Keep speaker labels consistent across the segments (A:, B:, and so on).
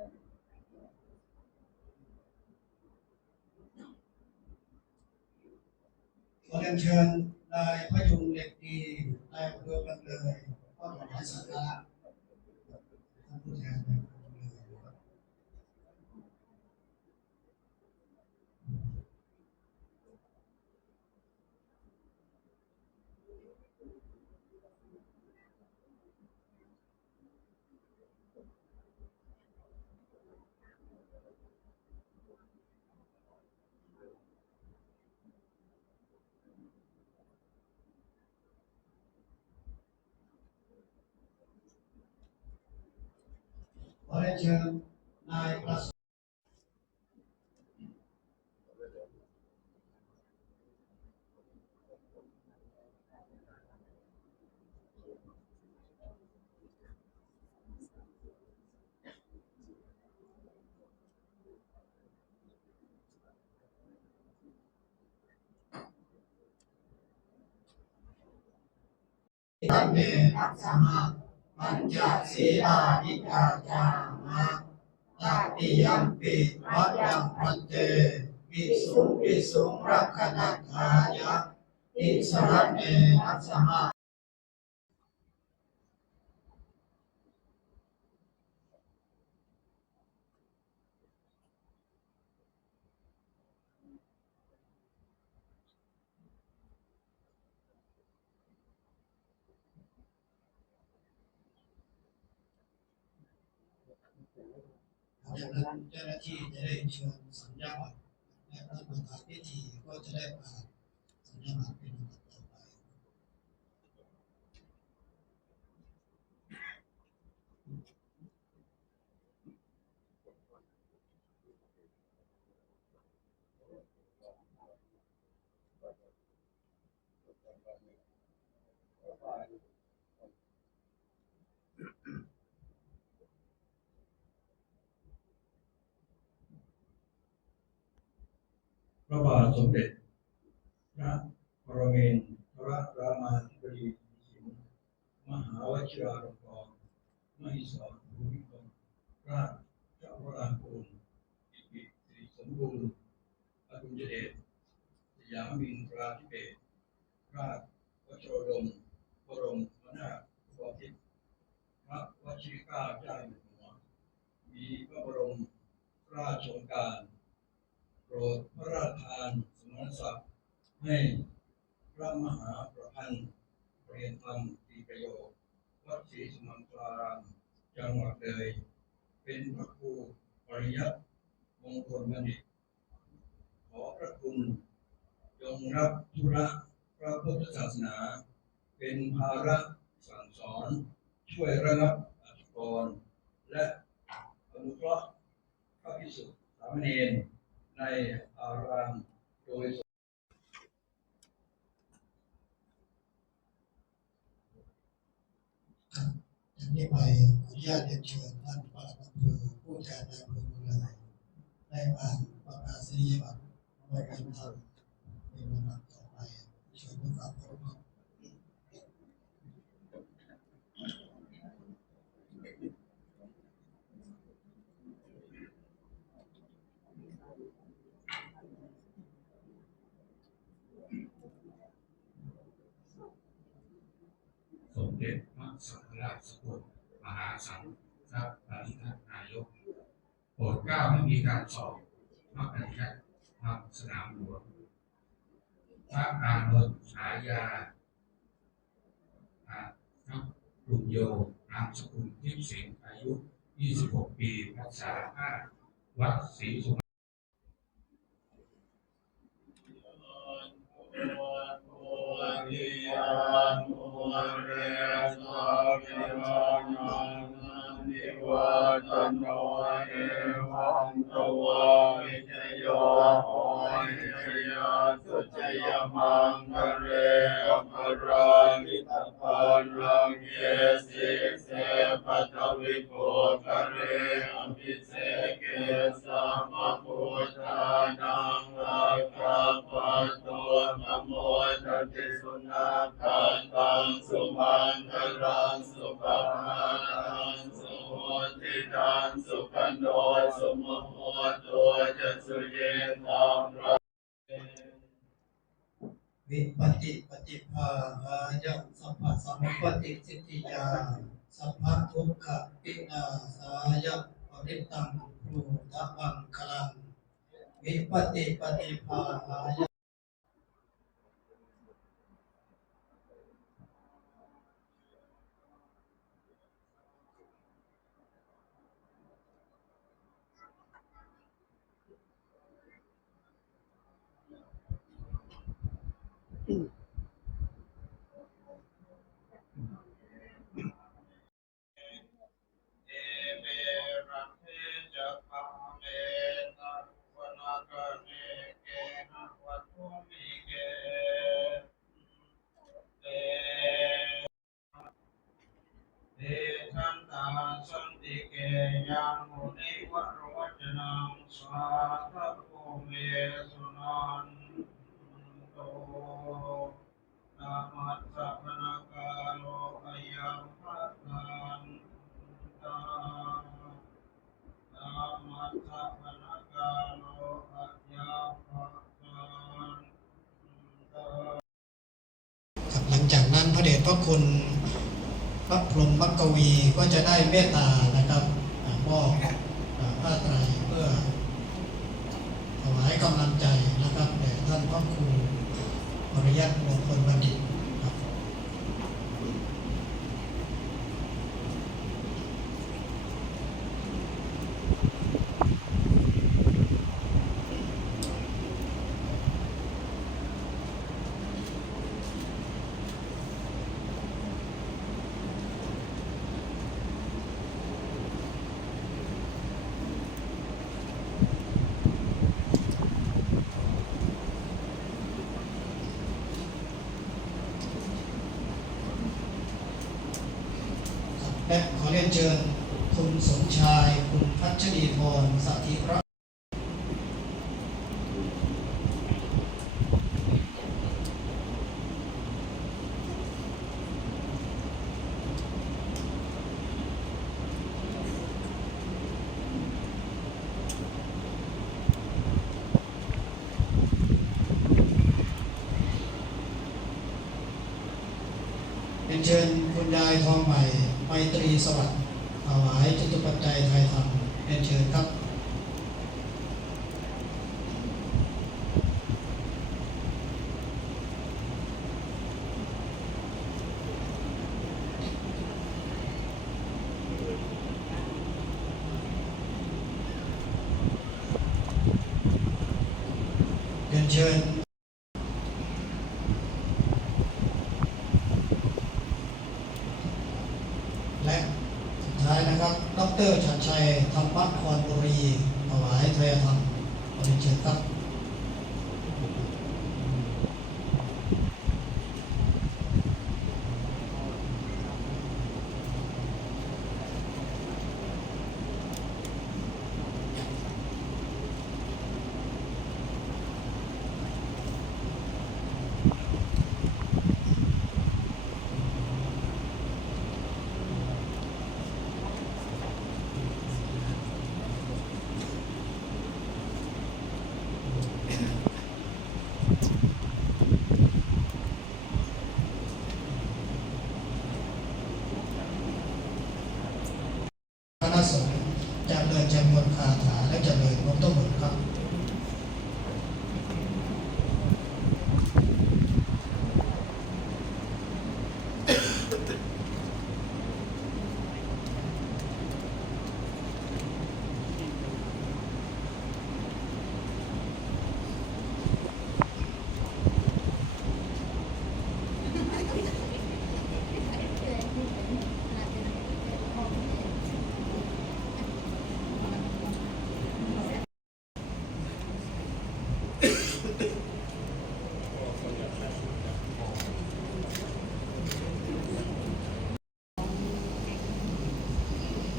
A: ขอเรียนเชิญนายพยุงเด็กดีนายอำเภอกันเลยก็ถวายสักการะท่านผู้แทนนายอำเภอกันเลยนะครับ ขอเรียนเชิญนายประส
B: ตัเมทัสสะปัญจศีลานิกาจา นะตติยัมปิมัจยังพันเตปิสุงปิสุงรักขณทายะอิสระเมนัสหะ
A: จากนั้นเจ้าหน้าที่จะได้เชิญสัญญาบัตรและพระกรรมการพิธีก็จะได้อ่านสัญญาบัตรเป็นลำดับต่อไป
C: พระบาท สมเด็จพระปรเมนทระรามาธิบดีสิงมหาวชิราลงกรณ์มหิศรภูมิพลราชเจ้าวรางกูลอิปิสิริสมบูรณ์อดุลยเดชสยามินทราธิเบศราชวโชดมบรมมนาถบพิตรพระวชิริก้าเจ้าอยู่หัวมีพระบรมราชโองการ โปรดพระราชทานสมณศักดิ์ให้พระมหาประพันธ์เรียนธรรมตีประโยชน์วัดศรีสมังคลารามจังหวัดเลย เป็นพระครูปริยัติมงคลบัณฑิต ขอพระคุณจงรับธุระพระพุทธศาสนา เป็นภาระสั่งสอน ช่วยระงับอาชกรและอนุเคราะห์พระภิกษุสามเณร ในอารามโดย
A: จากนี้ไปขออนุญาตเรียนเชิญท่านปลัดอำเภอผู้แทนในายอำเภอเมืองเลยได้อ่านประกาศนียบัตรไว้การทำเป็นลำดับต่อไปเชิญด้วยความเคารพครับ
D: สมเด็จพระ สังฆราชสกลมหาสังฆปริทันายกโปรดเกล้าให้มีการสอบพระปริยัติธรรมสนามหลวงพระอานนท์ฉายาอาทัพรุญโยนามสกุลทิพย์สิงอายุ 26 ปีพรรษา 5 วัดศรีสุ
B: ติตานสุขันโนสมโหตัวจัสุเยธรรม
A: วิปติปฏิภาหายังสัมปัสสัมปติสิทธิยาสัพพทุกขปิณาสายปริตังครูทัพังคลังวิปติปฏิภาหาย
B: คุ
A: ณพระพรหมมักกวีก็จะได้เมตตานะครับอ่ามอบอ่าผ้าไตรเพื่อถวายกำลังใจนะครับแด่ท่านพระครูปริยัติมงคลบัณฑิตครับ และขอเรีย นเชิญคุณสมชาย คุณพัชรีพรสัธิระเรียนเชิญคุณยายทองใหม่ ไมตรีสวัสดิ์ ถวายจตุปัจจัยไทยธรรมเรียนเชิญครับเรียนเชิญและ ท้ายนะครับ ดรชัดชัยธรรมคอนบุรีถวายเทยธรรมบริเชิญครับ คณะสงฆ์จะเริญจำนวนคาถาและจะเริญนตบทครับ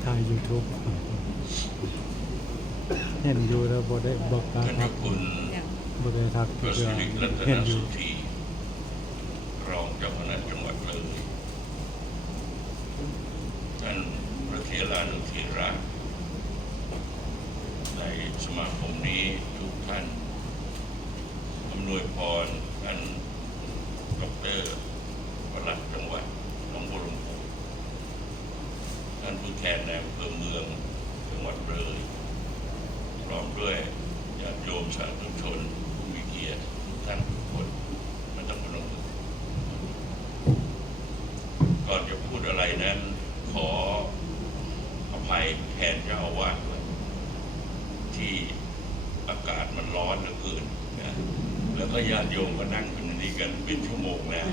E: ถ่ายยูทูบเห็น อยู่แล้วบ่ได้บอกกล้า
D: ท่านพ
E: ทั
D: ระ
E: ก
D: คุณ
E: บ่ได้ทัก
D: พระ
E: เพื่
D: สิ
E: อ
D: ริรัต
E: เห็น
D: น
E: อยู่
D: สุธีรองเจ้าคณะจังหวัดเลยท่านพระเทรานุเทระในสมาคมนี้ทุกท่านอำนวยพรท่าน
B: เตอร์ประหลัดจังหวัดหนองบัวลำพูท่านผู้แทนในอำเภอเมืองจังหวัดเลยพร้อมด้วยญาติโยมสาธุชนผู้มีเกียรติทุกท่านทุกคนไม่ต้องพนมมือก่อนจะพูดอะไรนั้น ขออภัยแทนเจ้าอาวาสด้วยที่อากาศมันร้อนเหลือเกินนะแล้วก็ญาติโยมก็นั่งอยู่ในนี้กันเป็นชั่วโมงแล้ว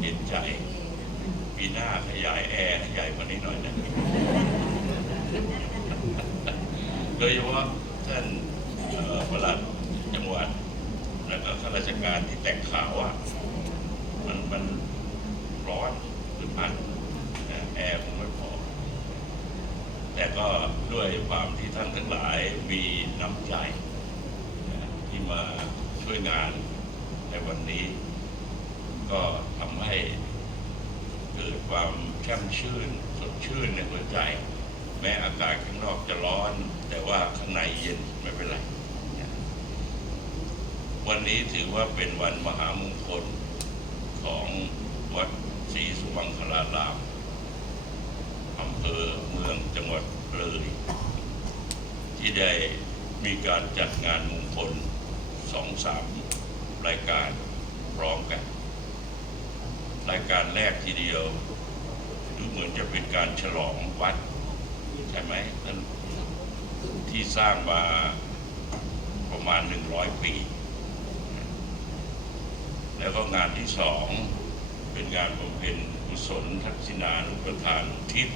B: เห็นใจ ปีหน้าขยายแอร์ให้ใหญ่กว่านี้หน่อยนะ โดยเฉพาะท่านประหลัดจังหวัด แล้วก็ข้าราชการที่แต่งขาวอะ มันมันร้อนหรือพันแอร์คงไม่พอ แต่ก็ด้วยความที่ท่านทั้งหลายมีน้ำใจที่มาช่วยงานในวันนี้ ก็ทำให้เกิดความแช่มชื่นสดชื่นในหัวใจ แม้อากาศข้างนอกจะร้อน แต่ว่าข้างในเย็นไม่เป็นไรนะวันนี้ถือ ว่าเป็นวันมหามงคลของวัดศรีสุวังคลารามอำเภอเมืองจังหวัดเลย ที่ได้มีการจัดงานมงคลสองสามรายการพร้อมกัน รายการแรกทีเดียวดูเหมือนจะเป็นการฉลองวัด ใช่ไหมที่สร้างมาประมาณหนึ่งร้อยปี แล้วก็งานที่สองเป็นงานบำเพ็ญกุศลทักษิณานุปทานอุทิศ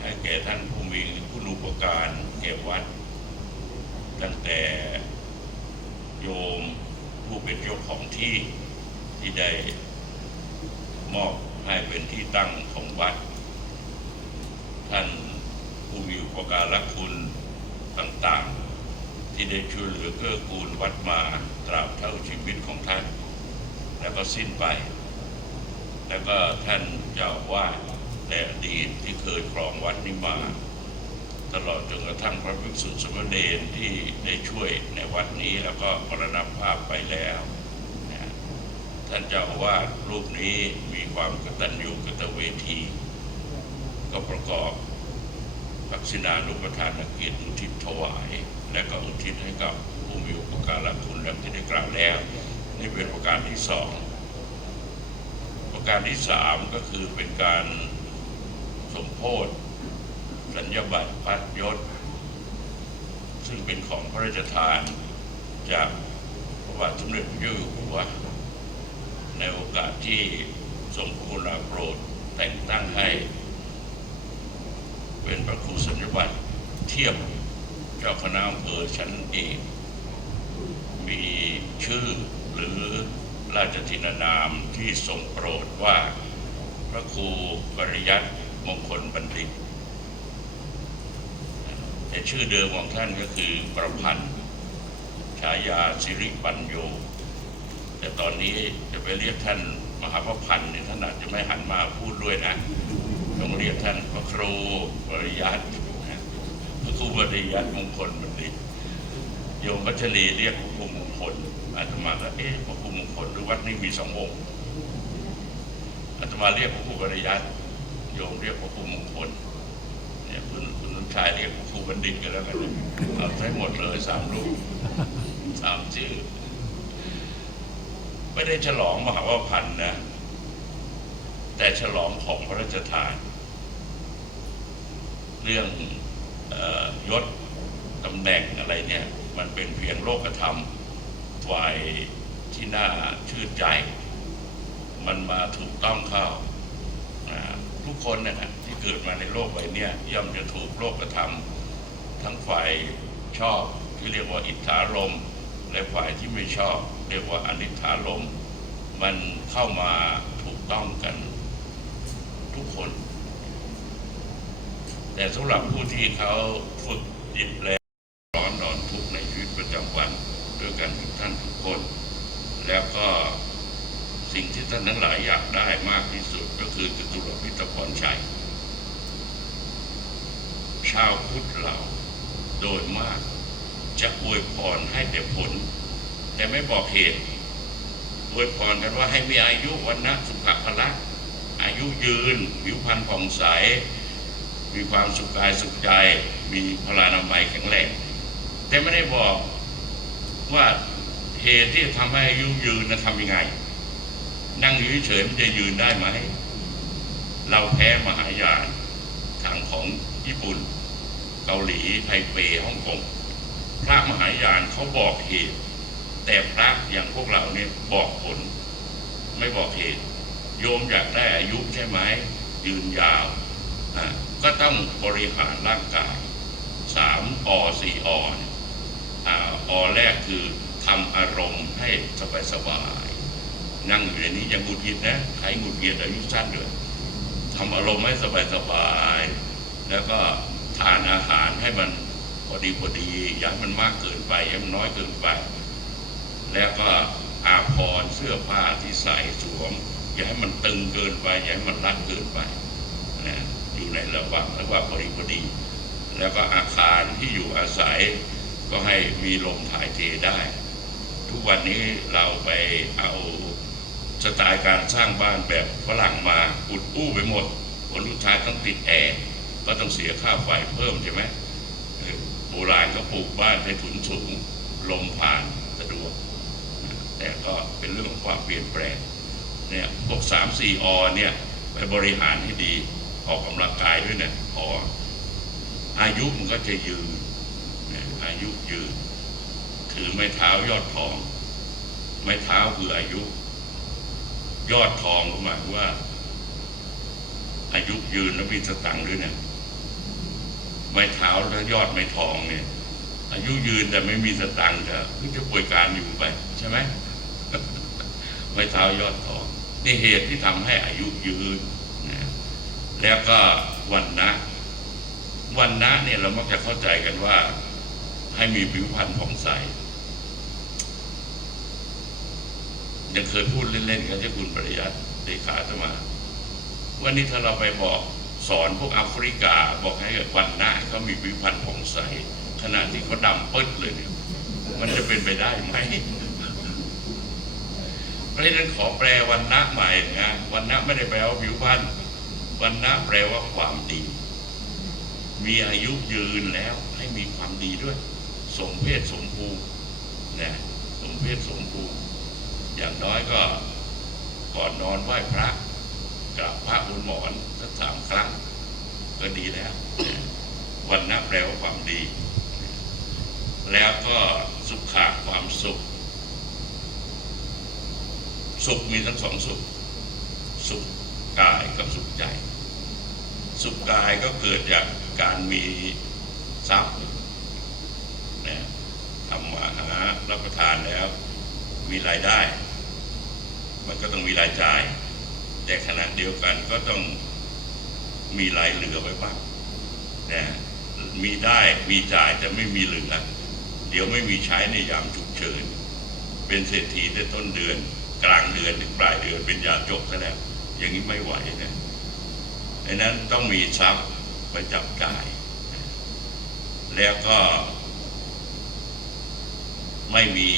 B: ให้แก่ท่านผู้มีคุณูปการแก่วัด ตั้งแต่โยมผู้เป็นเจ้าของที่ที่ได้มอบให้เป็นที่ตั้งของวัด ท่านผู้มีอุปการะคุณต่างๆ ที่ได้ช่วยเหลือเกื้อกูลวัดมาตราบเท่าชีวิตของท่าน แล้วก็สิ้นไป แล้วก็ท่านเจ้าอาวาดในอดีตที่เคยครองวัดนี้มา ตลอดจนกระทั่งพระภิกษุสมณเณรที่ได้ช่วยในวัดนี้แล้วก็มรณภาพไปแล้วท่านเจ้าอาวารูปนี้มีความกตัญญูกตเวที ก็ประกอบทักษิณานุปทานกิจอุทิศถวาย และก็อุทิศให้กับผู้มีอุปการะคุณดังที่ได้กล่าวแล้ว นี่เป็นประการที่สองประการที่สามก็คือเป็นการสมโพธิสัญญบัตรพัดยศ ซึ่งเป็นของพระราชทาน จากพระบาทสมเด็จพระเจ้าอยู่หัวในโอกาสที่ทรงพระกรุณาโปรดแต่งตั้งให้ เป็นพระครูสัญญบัตรเทียบเจ้าคณะอำเภอชั้นเอกมีชื่อ หรือราชทินานามที่ทรงโปรดว่า พระครูปริยัติมงคลบัณฑิตแต่ชื่อเดิมของท่านก็คือประพันธ์ฉายาสิริปัญโย แต่ตอนนี้จะไปเรียกท่านมหาพระพันธ์เนี่ยท่านอาจจะไม่หันมาพูดด้วยนะต้องเรียกท่านพระครูปริยัติพระครูปริยัติมงคลบัณฑิตโยมพัชรีเรียกพระครูมงคล อาตมาก็เอ๊ะพระครูมงคลหรือวัดนี้มีสององค์อาตมาเรียกพระครูปริยัติโยมเรียกพระครูมงคลเนี่ยคุณคุณสมชายเรียกครูบัณฑิตกันแล้วกันเอาใช้หมดเลยสามรูปสามชื่อไม่ได้ฉลองมหาวพันธ์นะ แต่ฉลองของพระราชทาน เรื่องออยศตำแหน่งอะไรเนี่ย มันเป็นเพียงโลกธรรม ฝ่ายที่น่าชื่นใจ มันมาถูกต้องเข้าทุกคนเนยนะที่เกิดมาในโลกใบนี้ย่อมจะถูกโลกกระทำทั้งฝ่ายชอบที่เรียกว่าอิทธารมและฝ่ายที่ไม่ชอบเรียกว่าอนิถารมมันเข้ามาถูกต้องกันทุกคน แต่สำหรับผู้ที่เขาฝึกจิตแล้ว คน แล้วก็สิ่งที่ท่านทั้งหลายอยากได้มากที่สุดก็คือจตุรพิตรพรชัย ชาวพุทธเราโดยมากจะอวยพรให้แต่ผล แต่ไม่บอกเหตุอวยพรกันว่าให้มีอายุวันนะสุขภละอายุยืนผิวพรรณผ่องใส มีความสุขกายสุขใจ มีพลานามัยแข็งแรง แต่ไม่ได้บอกว่า เหตุที่ทำให้อายุยืนนะทำยังไง นั่งอยู่เฉยมันจะยืนได้ไหม เราแพ้มหายานทางของญี่ปุ่น เกาหลีไทเปฮ่องกงพระมหายานเขาบอกเหตุ แต่พระอย่างพวกเราเนี่ยบอกผล ไม่บอกเหตุ โยมอยากได้อายุใช่ไหมยืนยาวอะก็ต้องบริหารร่างกายสามอสี่อเนี่ยอ่อแรกคือ ทำอารมณ์ให้สบายสบายๆนั่งอยู่ในนี้อยังหงุดหงิดนะใครหงุดหงิดอายุสั้นด้วยทำอารมณ์ให้สบายสบายๆแล้วก็ทานอาหารให้มันพอดีพอดี อย่าให้มันมากเกินไปอย่ามันน้อยเกินไป แล้วก็อาภรณ์เสื้อผ้าที่ใส่สวม อย่าให้มันตึงเกินไป อย่าให้มันรัดเกินไปนะอยู่ในระหว่างระหว่างพอดีพอดี แล้วก็อาคารที่อยู่อาศัยก็ให้มีลมถ่ายเทได้ ทุกวันนี้เราไปเอาสไตล์การสร้างบ้านแบบฝรั่งมาอุดอู้ไปหมดผลลูกชายต้องติดแอร์ก็ต้องเสียค่าไฟเพิ่มใช่ไหมโบราณก็ปลูกบ้านในถุนสูงลมผ่านสะดวก แต่ก็เป็นเรื่องของความเปลี่ยนแปลงเนี่ยพวกสามสี่อเนี่ยไปบริหารให้ดีออกกำลังกายด้วยเนี่ยพออายุมันก็จะยืนอายุยืน ถือไม้เท้ายอดทอง ไม้เท้าคืออายุ ยอดทองหมายวามว่า อายุยืนแล้วมีสตังค์ด้วยเนี่ยไม้เท้าแล้วยอดไม้ทองเนี่ย อายุยืนแต่ไม่มีสตังค์ก็คือจะป่วยการอยู่ไปใช่ไหมไม้เท้ายอดทองนี่เหตุที่ทำให้อายุยืนนะแล้วก็วันนะวันนะเนี่ยเรามักจะเข้าใจกันว่า ให้มีผิวพรรณผ่องใส ยังเคยพูดเล่นๆกับเจ้าคุณปริยัติเลขาสมาวันนี้ถ้าเราไปบอกสอนพวกแอฟริกาบอกให้วันนะเขามีผิวพรรณผ่องใสขนาดที่เขาดำปึ๊ดเลยเนี่ยมันจะเป็นไปได้ไหมเพราะฉะนั้นขอแปลวันนะใหม่นะวันนะไม่ได้แปลว่าผิวพรรณวันนะแปลว่าความดี มีอายุยืนแล้วให้มีความดีด้วย สมเพศสมภูมินะสมเพศสมภูมิ อย่างน้อยก็ก่อนนอนไหว้พระกราบพระบนหมอนสักสามครั้ง ก็ดีแล้ว วันนะแปลว่าความดี แล้วก็สุขะความสุข สุขมีทั้งสองสุข สุขกายกับสุขใจ สุขกายก็เกิดจากการมีทรัพย์นะทำมาหารับประทานแล้ว มีรายได้ มันก็ต้องมีรายจ่าย แต่ขณะเดียวกันก็ต้องมีรายเหลือไว้บ้างนะมีได้มีจ่ายแต่ไม่มีเหลือ เดี๋ยวไม่มีใช้ในยามฉุกเฉิน เป็นเศรษฐีแต่ต้นเดือน กลางเดือนถึงปลายเดือนเป็นยาจกซะแล้วอย่างนี้ไม่ไหวนะดังนั้นต้องมีทรัพย์ไปจับจ่าย แล้วก็ไม่มี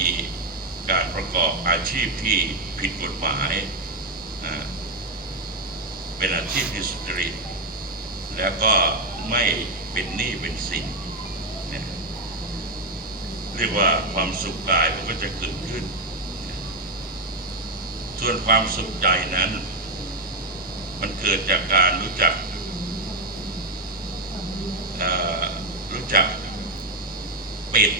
B: การประกอบอาชีพที่ผิดกฎหมาย เป็นอาชีพที่สุจริตแล้วก็ไม่เป็นหนี้เป็นสินเรียกว่าความสุขกายมันก็จะเกิดขึ้น ส่วนความสุขใจนั้น มันเกิดจากการรู้จักรู้จักปิด